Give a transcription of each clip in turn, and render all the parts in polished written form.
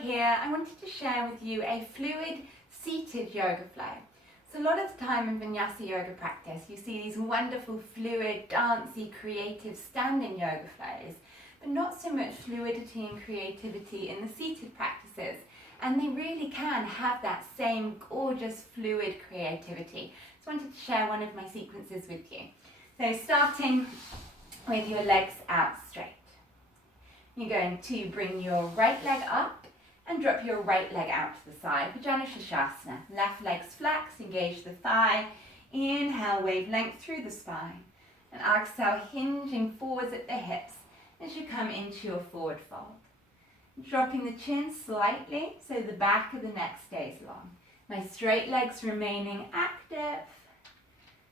here. I wanted to share with you a fluid seated yoga flow. So a lot of the time in Vinyasa yoga practice, you see these wonderful fluid, dancey, creative standing yoga flows, but not so much fluidity and creativity in the seated practices. And they really can have that same gorgeous fluid creativity. So I wanted to share one of my sequences with you. So starting with your legs out straight. You're going to bring your right leg up and drop your right leg out to the side. Vinyasa. Left leg's flex, engage the thigh. Inhale, wave length through the spine. And exhale, hinging forwards at the hips as you come into your forward fold. Dropping the chin slightly so the back of the neck stays long. My straight legs remaining active.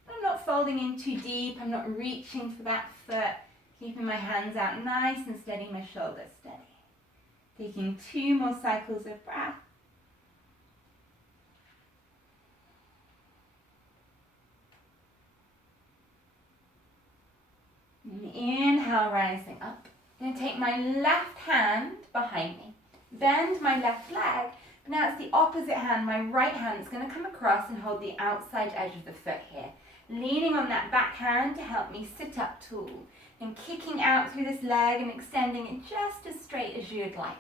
I'm not folding in too deep. I'm not reaching for that foot. Keeping my hands out nice and steady, my shoulders steady. Taking 2 more cycles of breath. And inhale, rising up. I'm going to take my left hand behind me. Bend my left leg. But now it's the opposite hand, my right hand, is going to come across and hold the outside edge of the foot here. Leaning on that back hand to help me sit up tall. And kicking out through this leg and extending it just as straight as you'd like.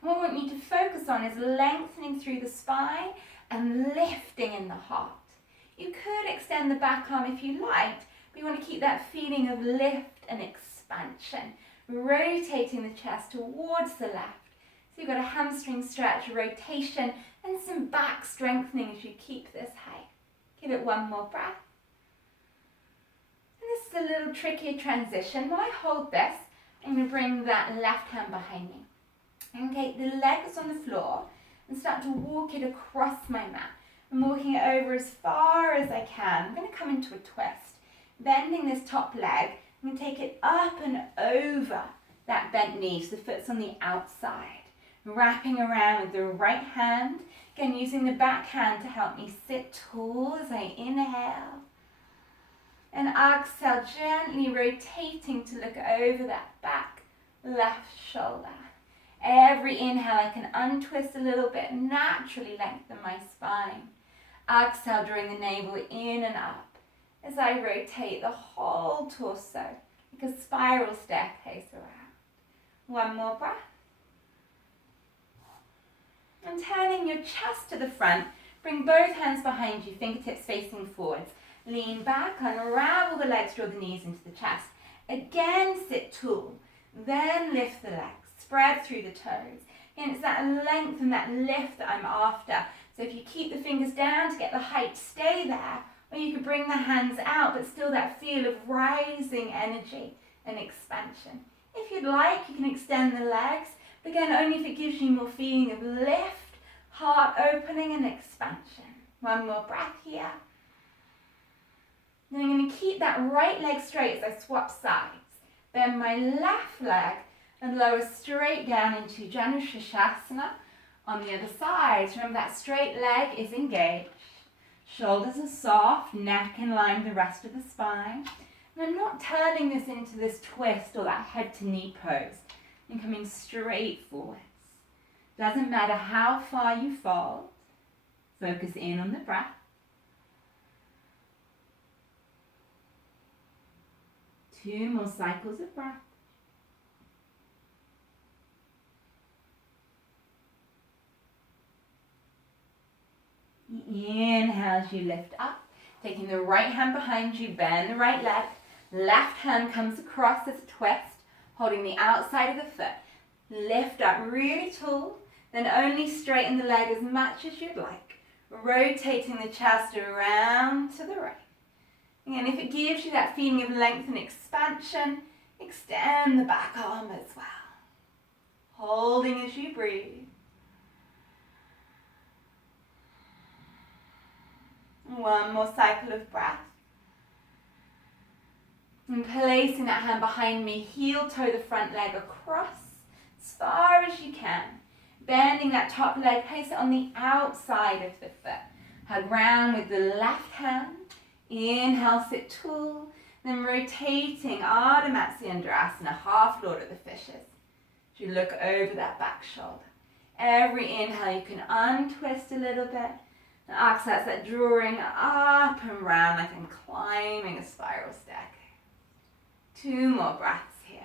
And what I want you to focus on is lengthening through the spine and lifting in the heart. You could extend the back arm if you liked, but you want to keep that feeling of lift and expansion. Rotating the chest towards the left. So you've got a hamstring stretch, a rotation, and some back strengthening as you keep this height. Give it one more breath. This is a little trickier transition. While I hold this, I'm going to bring that left hand behind me. Okay, the leg is on the floor and start to walk it across my mat. I'm walking it over as far as I can. I'm going to come into a twist. Bending this top leg, I'm going to take it up and over that bent knee so the foot's on the outside. Wrapping around with the right hand. Again, using the back hand to help me sit tall as I inhale. And exhale, gently rotating to look over that back left shoulder. Every inhale, I can untwist a little bit, naturally lengthen my spine. Exhale, drawing the navel in and up as I rotate the whole torso, like a spiral staircase around. One more breath. And turning your chest to the front, bring both hands behind you, fingertips facing forwards. Lean back, unravel the legs, draw the knees into the chest. Again, sit tall. Then lift the legs, spread through the toes. And it's that length and that lift that I'm after. So if you keep the fingers down to get the height, stay there. Or you could bring the hands out, but still that feel of rising energy and expansion. If you'd like, you can extend the legs. But again, only if it gives you more feeling of lift, heart opening and expansion. One more breath here. Then I'm going to keep that right leg straight as I swap sides. Bend my left leg and lower straight down into Vinyasa on the other side. Remember that straight leg is engaged. Shoulders are soft, neck in line with the rest of the spine. And I'm not turning this into this twist or that head to knee pose. I'm coming straight forwards. Doesn't matter how far you fold. Focus in on the breath. 2 more cycles of breath. Inhale as you lift up, taking the right hand behind you, bend the right leg. Left hand comes across as a twist, holding the outside of the foot. Lift up really tall, then only straighten the leg as much as you'd like. Rotating the chest around to the right. And if it gives you that feeling of length and expansion, extend the back arm as well. Holding as you breathe. One more cycle of breath. And placing that hand behind me, heel toe the front leg across as far as you can. Bending that top leg, place it on the outside of the foot. Hug round with the left hand. Inhale, sit tall, then rotating Ardha Matsyendrasana, half Lord of the Fishes. As you look over that back shoulder. Every inhale you can untwist a little bit. And exhale, that's that drawing up and round like I'm climbing a spiral staircase. 2 more breaths here.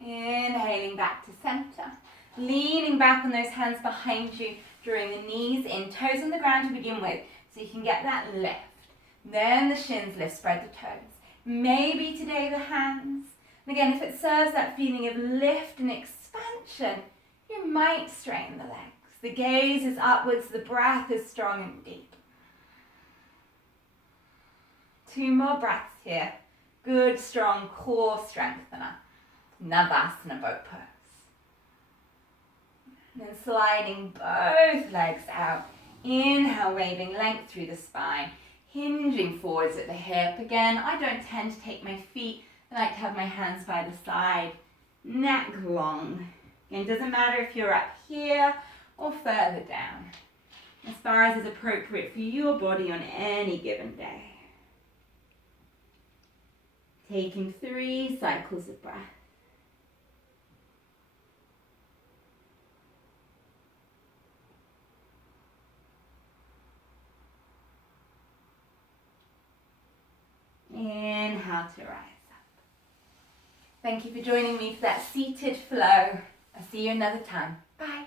Inhaling back to center. Leaning back on those hands behind you, drawing the knees in, toes on the ground to begin with, so you can get that lift. Then the shins lift, spread the toes. Maybe today the hands. And again, if it serves that feeling of lift and expansion, you might straighten the legs. The gaze is upwards, the breath is strong and deep. 2 more breaths here. Good, strong core strengthener. Navasana boat pose. And then sliding both legs out. Inhale, waving length through the spine. Hinging forwards at the hip. Again, I don't tend to take my feet. I like to have my hands by the side. Neck long. Again, doesn't matter if you're up here or further down. As far as is appropriate for your body on any given day. Taking 3 cycles of breath. Inhale to rise up. Thank you for joining me for that seated flow. I'll see you another time. Bye.